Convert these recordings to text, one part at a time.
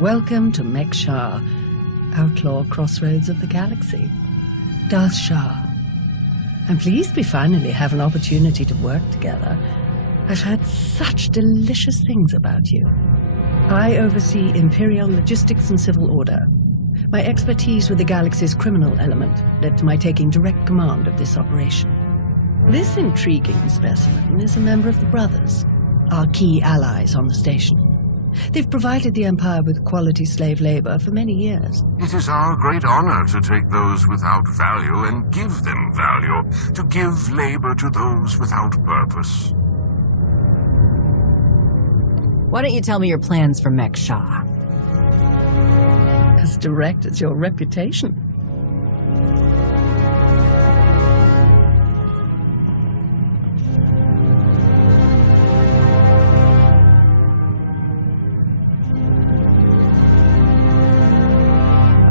Welcome to Mek-Sha, outlaw crossroads of the galaxy. Darth Shah. I'm pleased we finally have an opportunity to work together. I've heard such delicious things about you. I oversee Imperial logistics and civil order. My expertise with the galaxy's criminal element led to my taking direct command of this operation. This intriguing specimen is a member of the Brothers, our key allies on the station. They've provided the Empire with quality slave labor for many years. It is our great honor to take those without value and give them value, to give labor to those without purpose. Why don't you tell me your plans for Mek-Sha? As direct as your reputation.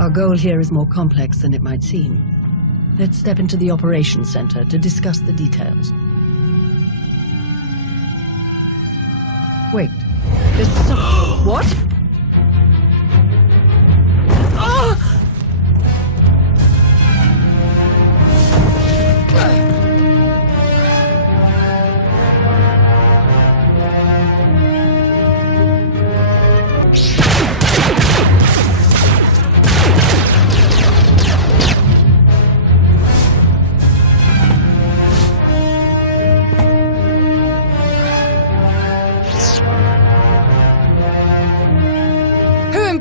Our goal here is more complex than it might seem. Let's step into the operations center to discuss the details. Wait, there's some... What?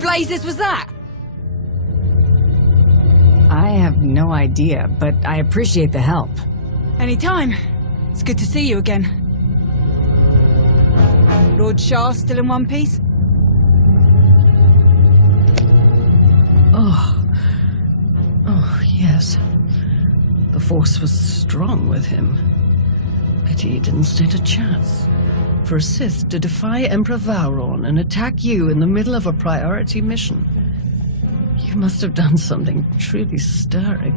Blazes was that? I have no idea, but I appreciate the help. Anytime. It's good to see you again. Lord Shah still in one piece? Oh, yes. The Force was strong with him. Pity he didn't stand a chance. For a Sith to defy Emperor Vowron and attack you in the middle of a priority mission. You must have done something truly stirring.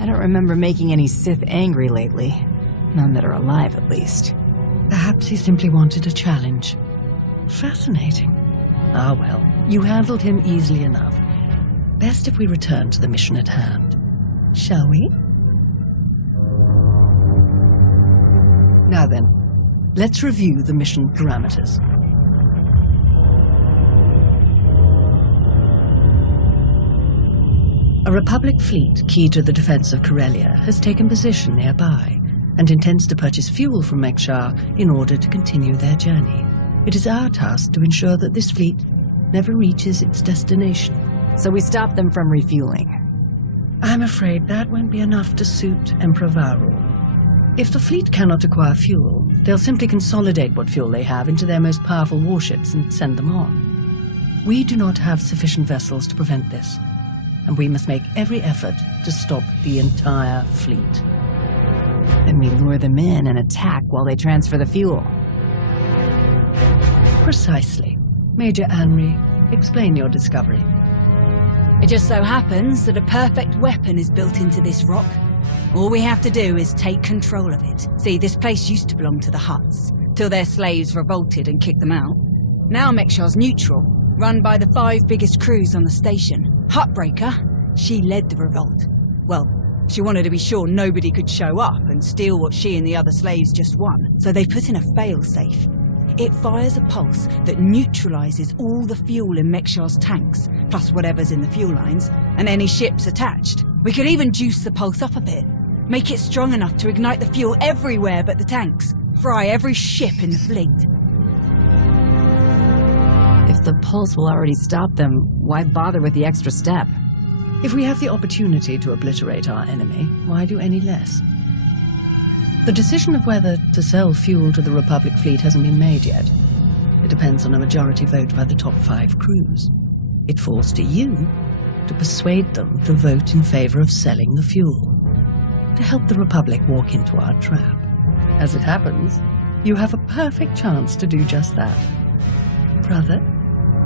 I don't remember making any Sith angry lately. None that are alive, at least. Perhaps he simply wanted a challenge. Fascinating. Ah well, you handled him easily enough. Best if we return to the mission at hand. Shall we? Now then. Let's review the mission parameters. A Republic fleet key to the defense of Corellia has taken position nearby and intends to purchase fuel from Mek-Sha in order to continue their journey. It is our task to ensure that this fleet never reaches its destination. So we stop them from refueling. I'm afraid that won't be enough to suit Emperor Vowron. If the fleet cannot acquire fuel, they'll simply consolidate what fuel they have into their most powerful warships and send them on. We do not have sufficient vessels to prevent this, and we must make every effort to stop the entire fleet. Then we lure them in and attack while they transfer the fuel. Precisely. Major Anri, explain your discovery. It just so happens that a perfect weapon is built into this rock. All we have to do is take control of it. See, this place used to belong to the Hutts, till their slaves revolted and kicked them out. Now Mek-Sha's neutral, run by the 5 biggest crews on the station. Huttbreaker, she led the revolt. Well, she wanted to be sure nobody could show up and steal what she and the other slaves just won. So they put in a fail-safe. It fires a pulse that neutralizes all the fuel in Mek-Sha's tanks, plus whatever's in the fuel lines, and any ships attached. We could even juice the pulse up a bit. Make it strong enough to ignite the fuel everywhere but the tanks. Fry every ship in the fleet. If the pulse will already stop them, why bother with the extra step? If we have the opportunity to obliterate our enemy, why do any less? The decision of whether to sell fuel to the Republic fleet hasn't been made yet. It depends on a majority vote by the top 5 crews. It falls to you to persuade them to vote in favor of selling the fuel, to help the Republic walk into our trap. As it happens, you have a perfect chance to do just that. Brother?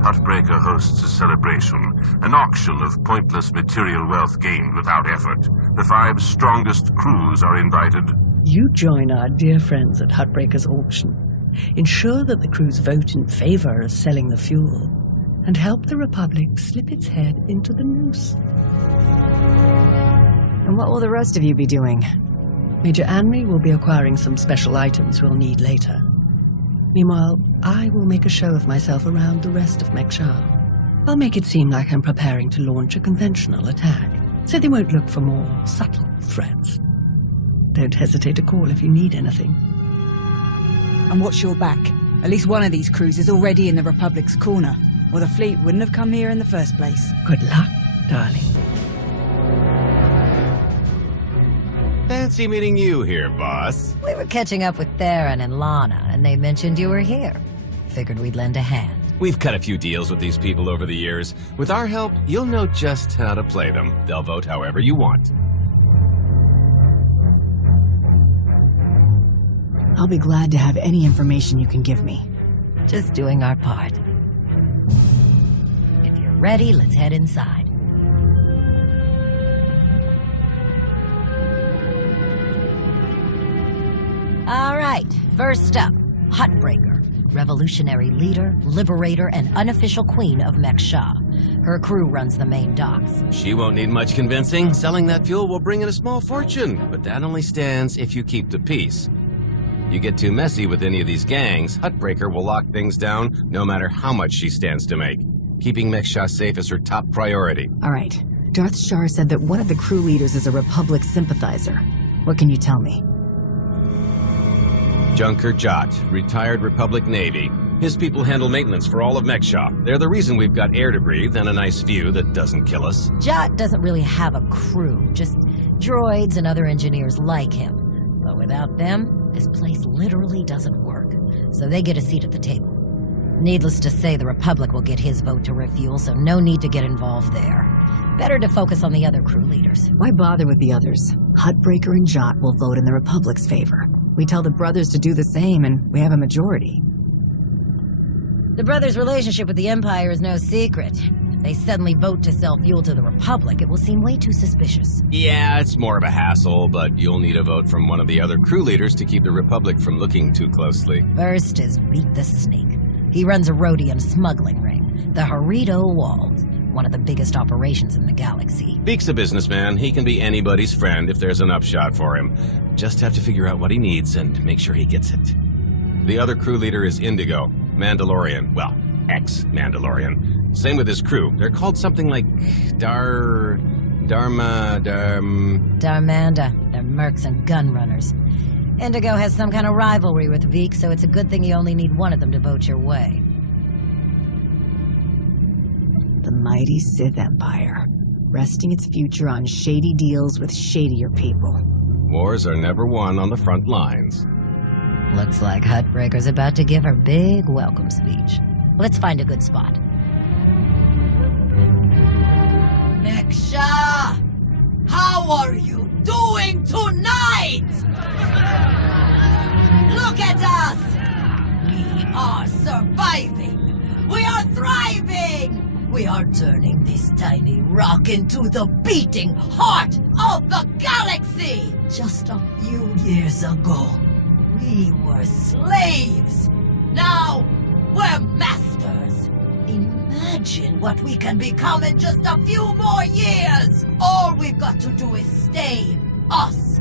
Huttbreaker hosts a celebration, an auction of pointless material wealth gained without effort. The 5 strongest crews are invited. You join our dear friends at Huttbreaker's auction. Ensure that the crews vote in favor of selling the fuel, and help the Republic slip its head into the noose. And what will the rest of you be doing? Major Anri will be acquiring some special items we'll need later. Meanwhile, I will make a show of myself around the rest of Mek-Sha. I'll make it seem like I'm preparing to launch a conventional attack, so they won't look for more subtle threats. Don't hesitate to call if you need anything. And watch your back. At least one of these crews is already in the Republic's corner, or the fleet wouldn't have come here in the first place. Good luck, darling. Fancy meeting you here, boss. We were catching up with Theron and Lana, and they mentioned you were here. Figured we'd lend a hand. We've cut a few deals with these people over the years. With our help, you'll know just how to play them. They'll vote however you want. I'll be glad to have any information you can give me. Just doing our part. If you're ready, let's head inside. All right, first up, Huttbreaker, revolutionary leader, liberator, and unofficial queen of Mek-Sha. Her crew runs the main docks. She won't need much convincing. Selling that fuel will bring in a small fortune, but that only stands if you keep the peace. You get too messy with any of these gangs, Huttbreaker will lock things down no matter how much she stands to make. Keeping Mek-Sha safe is her top priority. All right. Darth Shar said that one of the crew leaders is a Republic sympathizer. What can you tell me? Junker Jot, retired Republic Navy. His people handle maintenance for all of Mek-Sha. They're the reason we've got air to breathe and a nice view that doesn't kill us. Jot doesn't really have a crew, just droids and other engineers like him. But without them, this place literally doesn't work. So they get a seat at the table. Needless to say, the Republic will get his vote to refuel, so no need to get involved there. Better to focus on the other crew leaders. Why bother with the others? Huttbreaker and Jot will vote in the Republic's favor. We tell the brothers to do the same, and we have a majority. The brothers' relationship with the Empire is no secret. If they suddenly vote to sell fuel to the Republic, it will seem way too suspicious. Yeah, it's more of a hassle, but you'll need a vote from one of the other crew leaders to keep the Republic from looking too closely. First is Veek the Snake. He runs a Rhodian smuggling ring, the Harrido Wald, one of the biggest operations in the galaxy. Veek's a businessman. He can be anybody's friend if there's an upshot for him. Just have to figure out what he needs and make sure he gets it. The other crew leader is Indigo, Mandalorian. Well, ex-Mandalorian. Same with his crew. They're called something like Darmanda. They're mercs and gun runners. Indigo has some kind of rivalry with Veek, so it's a good thing you only need one of them to vote your way. The mighty Sith Empire, resting its future on shady deals with shadier people. Wars are never won on the front lines. Looks like Huttbreaker's about to give her big welcome speech. Let's find a good spot. Mek-Sha! How are you doing tonight? Look at us! We are surviving! We are thriving! We are turning this tiny rock into the beating heart of the galaxy! Just a few years ago, we were slaves. Now, we're masters. Imagine what we can become in just a few more years. All we've got to do is stay us.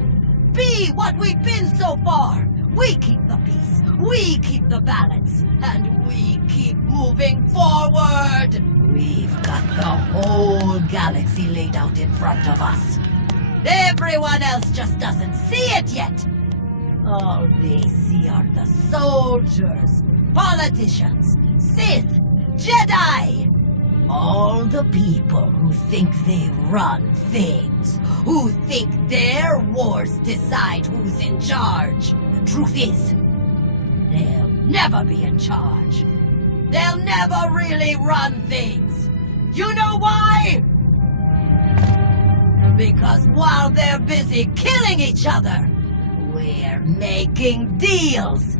Be what we've been so far. We keep the peace, we keep the balance, and we keep moving forward. We've got the whole galaxy laid out in front of us. Everyone else just doesn't see it yet. All they see are the soldiers, politicians, Sith, Jedi. All the people who think they run things, who think their wars decide who's in charge. The truth is, they'll never be in charge. They'll never really run things. You know why? Because while they're busy killing each other, we're making deals,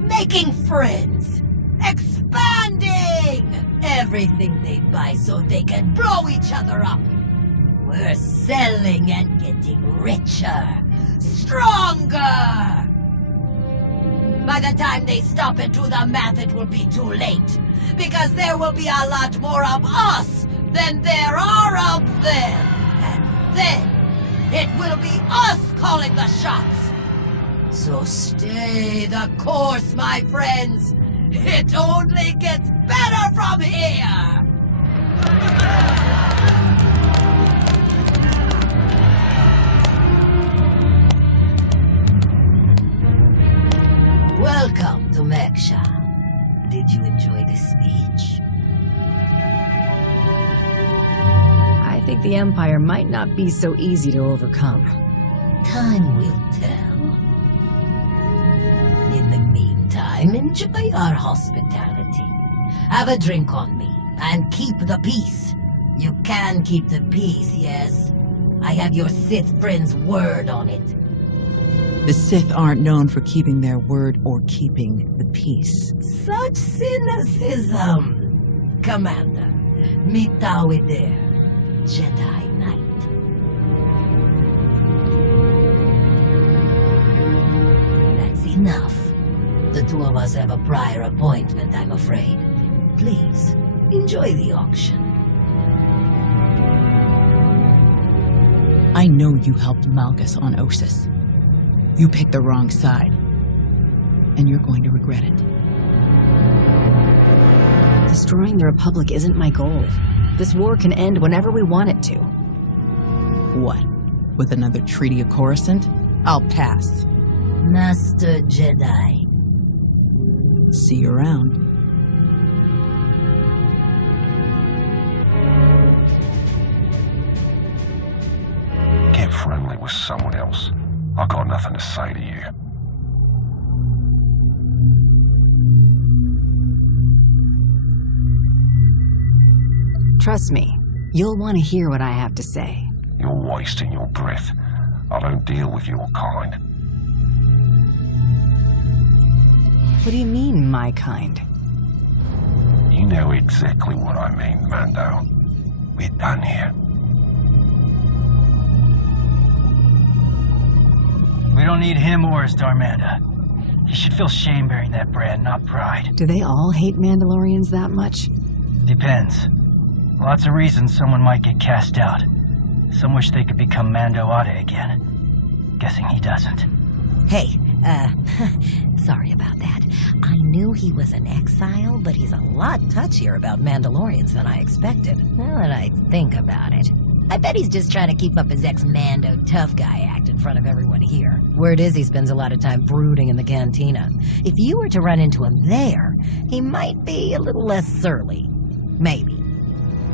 making friends, expanding everything they buy so they can blow each other up. We're selling and getting richer, stronger. By the time they stop and do the math, it will be too late. because there will be a lot more of us than there are of them. And then it will be us calling the shots. So stay the course, my friends. It only gets better from here. Welcome to Mek-Sha. Did you enjoy the speech? I think the Empire might not be so easy to overcome. Time will tell. In the meantime, enjoy our hospitality. Have a drink on me, and keep the peace. You can keep the peace, yes? I have your Sith friend's word on it. The Sith aren't known for keeping their word or keeping the peace. Such cynicism! Commander, meet thou with their Jedi Knight. That's enough. The two of us have a prior appointment, I'm afraid. Please, enjoy the auction. I know you helped Malgus on Ossus. You picked the wrong side. And you're going to regret it. Destroying the Republic isn't my goal. This war can end whenever we want it to. What? With another Treaty of Coruscant? I'll pass. Master Jedi. See you around. Get friendly with someone else. I got nothing to say to you. Trust me, you'll want to hear what I have to say. You're wasting your breath. I don't deal with your kind. What do you mean, my kind? You know exactly what I mean, Mando. We're done here. We don't need him or his Darmanda. He should feel shame bearing that brand, not pride. Do they all hate Mandalorians that much? Depends. Lots of reasons someone might get cast out. Some wish they could become Mando Ade again. Guessing he doesn't. Hey, sorry about that. I knew he was an exile, but he's a lot touchier about Mandalorians than I expected. Now that I think about it, I bet he's just trying to keep up his ex-Mando tough guy act in front of everyone here. Word is he spends a lot of time brooding in the cantina. If you were to run into him there, he might be a little less surly. Maybe.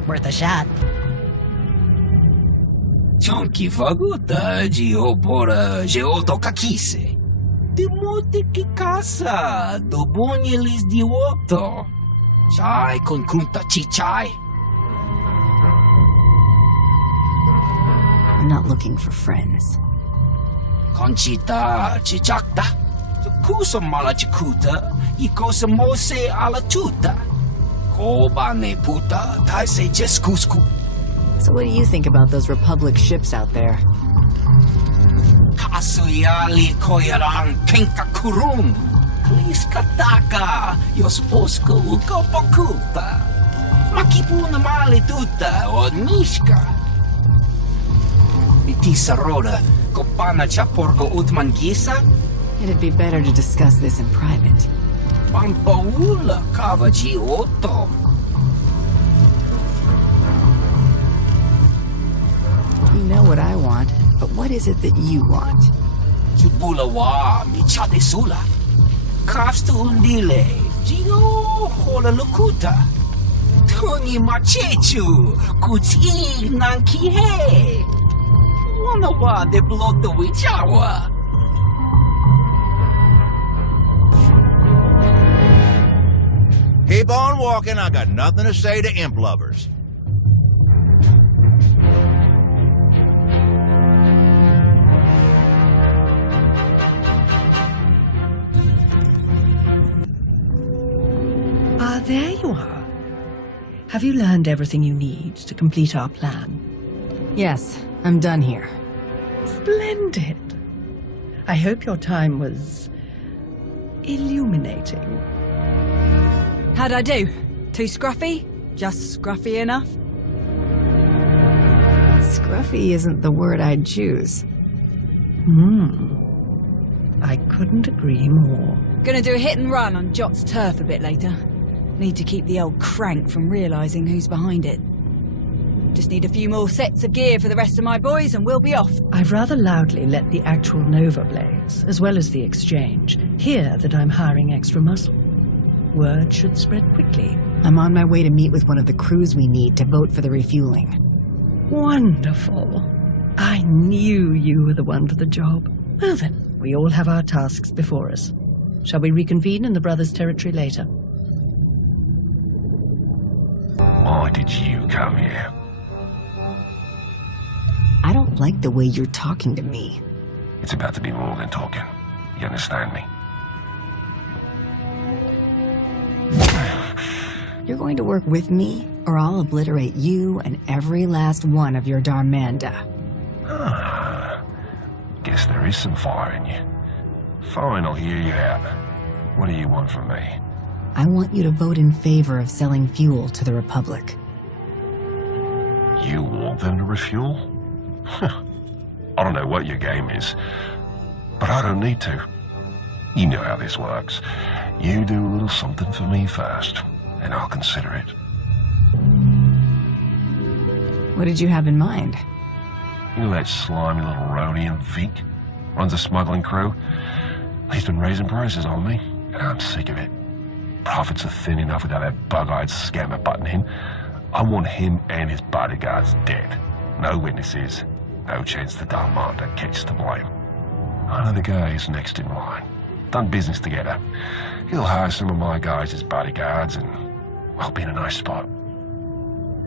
Worth a shot. Chonky faguta geopora geotokakise. Demote que casa do bonyelis diwoto. Chai con kunta chichai. I'm not looking for friends. Conchita chichakta. Kusa malachikuta. Ikosa mose ala tuta. Kobane puta taise jeskusku. So what do you think about those Republic ships out there? Kasuyali koyaran kenka kurun. Kliskataka yosposko ukopokuta. Makipuna mali tuta o nishka. Itisa roda kopana chaporgo utmangisa. It'd be better to discuss this in private. Pampaula kavaji otto. You know what I want, but what is it that you want? Chubulawa michade sula. Kafstu undile. Gio hola lukuta. Tuni machechu. Kuti nankihe. Wanawa de bloto wichawa. Keep on walking, I got nothing to say to imp lovers. There you are. Have you learned everything you need to complete our plan? Yes, I'm done here. Splendid. I hope your time was illuminating. How'd I do? Too scruffy? Just scruffy enough? Scruffy isn't the word I'd choose. I couldn't agree more. Gonna do a hit and run on Jot's turf a bit later. Need to keep the old crank from realising who's behind it. Just need a few more sets of gear for the rest of my boys and we'll be off. I've rather loudly let the actual Nova Blades, as well as the Exchange, hear that I'm hiring extra muscle. Word should spread quickly. I'm on my way to meet with one of the crews we need to vote for the refueling. Wonderful. I knew you were the one for the job. Well then, we all have our tasks before us. Shall we reconvene in the Brothers' territory later? Why did you come here? I don't like the way you're talking to me. It's about to be more than talking. You understand me? You're going to work with me, or I'll obliterate you and every last one of your Darmanda. Guess there is some fire in you. Fine, I'll hear you out. What do you want from me? I want you to vote in favor of selling fuel to the Republic. You want them to refuel? I don't know what your game is, but I don't need to. You know how this works. You do a little something for me first, and I'll consider it. What did you have in mind? You know that slimy little Rhodian Vic? Runs a smuggling crew? He's been raising prices on me, and I'm sick of it. Profits are thin enough without that bug-eyed scammer butting in. I want him and his bodyguards dead. No witnesses, no chance the Darmanda gets to blame. I know the guy who's next in line. Done business together. He'll hire some of my guys as bodyguards and, well, be in a nice spot.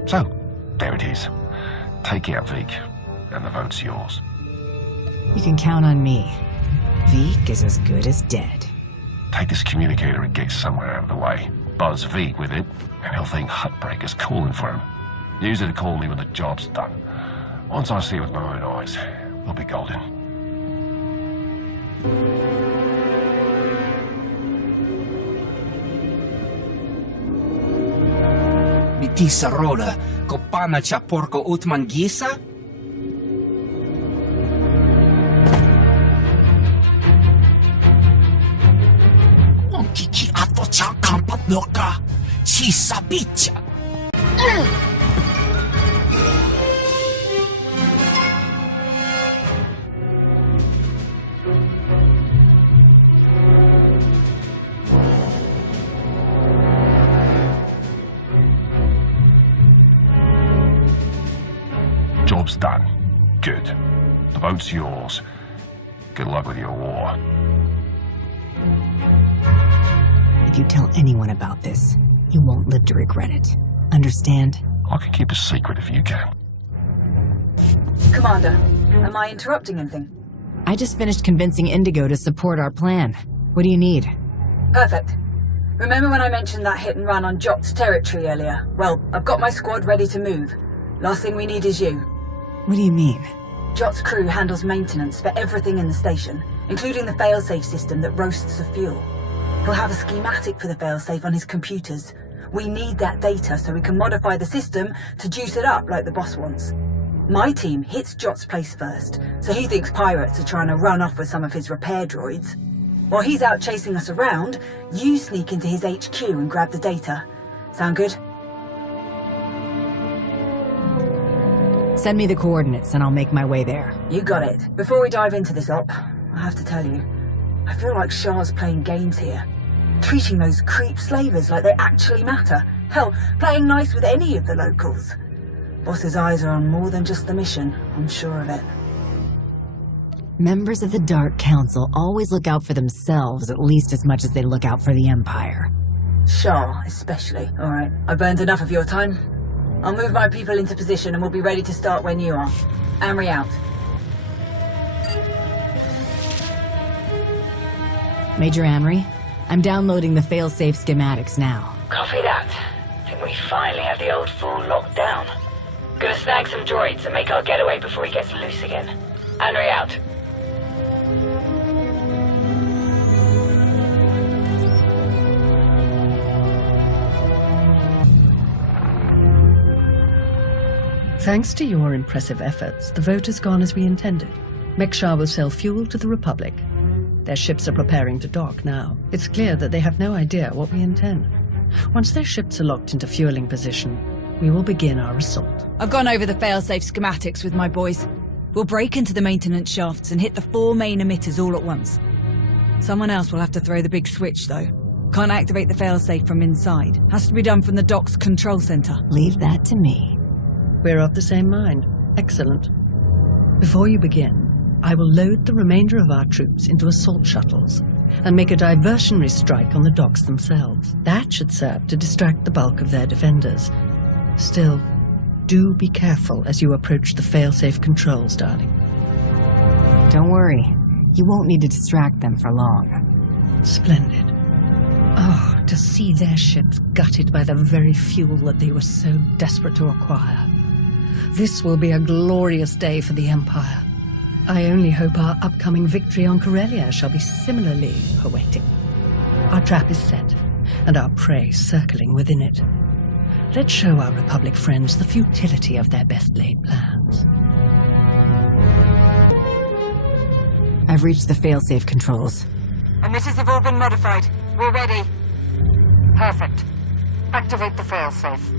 So, there it is. Take out Vic, and the vote's yours. You can count on me. Vic is as good as dead. Take this communicator and get somewhere out of the way. Buzz Vic with it, and he'll think Hutbreaker's calling for him. Use it to call me when the job's done. Once I see it with my own eyes, we'll be golden. Mitisa roda, kopana cha porco utmangisa? Onkiki ato cha kampat noka, chisa bicha. Job's done. Good. The vote's yours. Good luck with your war. If you tell anyone about this, you won't live to regret it. Understand? I can keep a secret if you can. Commander, am I interrupting anything? I just finished convincing Indigo to support our plan. What do you need? Perfect. Remember when I mentioned that hit and run on Jot's territory earlier? Well, I've got my squad ready to move. Last thing we need is you. What do you mean? Jot's crew handles maintenance for everything in the station, including the failsafe system that roasts the fuel. He'll have a schematic for the failsafe on his computers. We need that data so we can modify the system to juice it up like the boss wants. My team hits Jot's place first, so he thinks pirates are trying to run off with some of his repair droids. While he's out chasing us around, you sneak into his HQ and grab the data. Sound good? Send me the coordinates and I'll make my way there. You got it. Before we dive into this op, I have to tell you, I feel like Shah's playing games here. Treating those creep slavers like they actually matter. Hell, playing nice with any of the locals. Boss's eyes are on more than just the mission, I'm sure of it. Members of the Dark Council always look out for themselves at least as much as they look out for the Empire. Shah, especially. Alright, I burned enough of your time. I'll move my people into position and we'll be ready to start when you are. Amri out. Major Amri, I'm downloading the failsafe schematics now. Copy that. Think we finally have the old fool locked down. Gonna snag some droids and make our getaway before he gets loose again. Amri out. Thanks to your impressive efforts, the vote has gone as we intended. Mek-Sha will sell fuel to the Republic. Their ships are preparing to dock now. It's clear that they have no idea what we intend. Once their ships are locked into fueling position, we will begin our assault. I've gone over the failsafe schematics with my boys. We'll break into the maintenance shafts and hit the 4 main emitters all at once. Someone else will have to throw the big switch, though. Can't activate the failsafe from inside. Has to be done from the dock's control center. Leave that to me. We're of the same mind. Excellent. Before you begin, I will load the remainder of our troops into assault shuttles and make a diversionary strike on the docks themselves. That should serve to distract the bulk of their defenders. Still, do be careful as you approach the failsafe controls, darling. Don't worry. You won't need to distract them for long. Splendid. Oh, to see their ships gutted by the very fuel that they were so desperate to acquire. This will be a glorious day for the Empire. I only hope our upcoming victory on Corellia shall be similarly poetic. Our trap is set, and our prey circling within it. Let's show our Republic friends the futility of their best-laid plans. I've reached the failsafe controls. Emitters have all been modified. We're ready. Perfect. Activate the failsafe.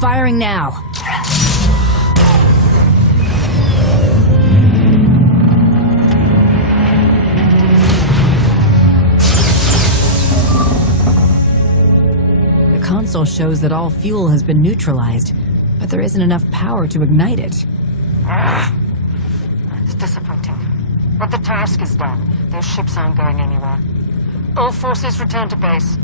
Firing now. The console shows that all fuel has been neutralized, but there isn't enough power to ignite it. It's disappointing. But the task is done. Those ships aren't going anywhere. All forces return to base.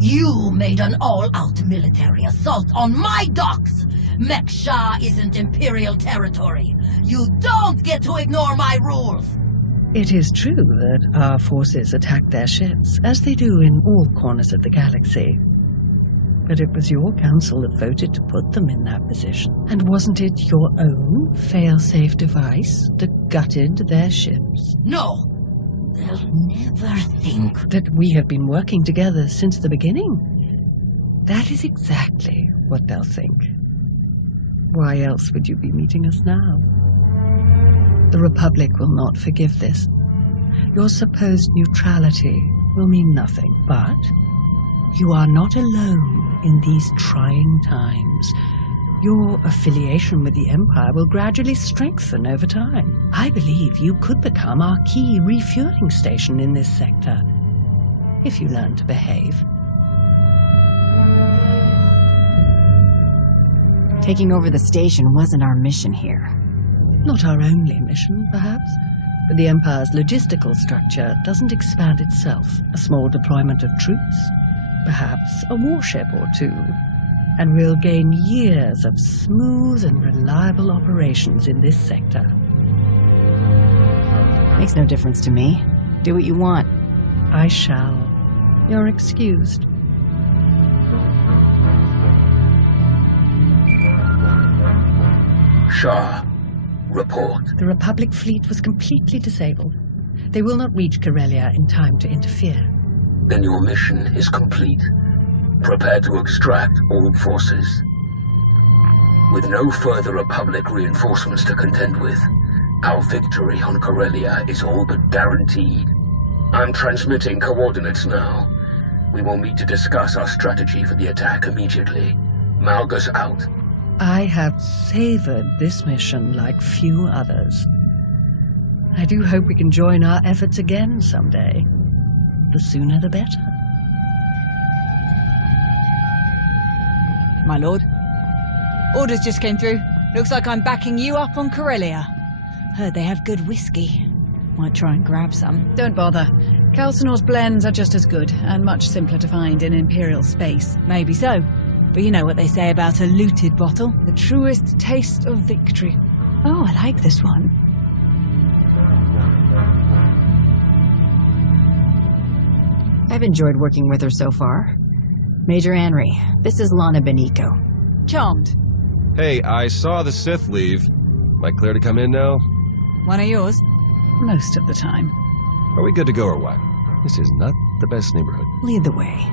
You made an all-out military assault on my docks! Mek-Sha isn't Imperial territory. You don't get to ignore my rules! It is true that our forces attacked their ships, as they do in all corners of the galaxy. But it was your council that voted to put them in that position. And wasn't it your own fail-safe device that gutted their ships? No! They'll never think that we have been working together since the beginning. That is exactly what they'll think. Why else would you be meeting us now? The Republic will not forgive this. Your supposed neutrality will mean nothing, but you are not alone in these trying times. Your affiliation with the Empire will gradually strengthen over time. I believe you could become our key refueling station in this sector, if you learn to behave. Taking over the station wasn't our mission here. Not our only mission, perhaps, but the Empire's logistical structure doesn't expand itself. A small deployment of troops, perhaps a warship or two, and we'll gain years of smooth and reliable operations in this sector. Makes no difference to me. Do what you want. I shall. You're excused. Shah, report. The Republic fleet was completely disabled. They will not reach Corellia in time to interfere. Then your mission is complete. Prepare to extract all forces. With no further Republic reinforcements to contend with, our victory on Corellia is all but guaranteed. I'm transmitting coordinates now. We will meet to discuss our strategy for the attack immediately. Malgus out. I have savored this mission like few others. I do hope we can join our efforts again someday. The sooner the better. My lord. Orders just came through. Looks like I'm backing you up on Corellia. Heard they have good whiskey. Might try and grab some. Don't bother. Calcinor's blends are just as good, and much simpler to find in Imperial space. Maybe so. But you know what they say about a looted bottle? The truest taste of victory. Oh, I like this one. I've enjoyed working with her so far. Major Henry, this is Lana Benico. Charmed. Hey, I saw the Sith leave. Am I clear to come in now? One of yours? Most of the time. Are we good to go or what? This is not the best neighborhood. Lead the way.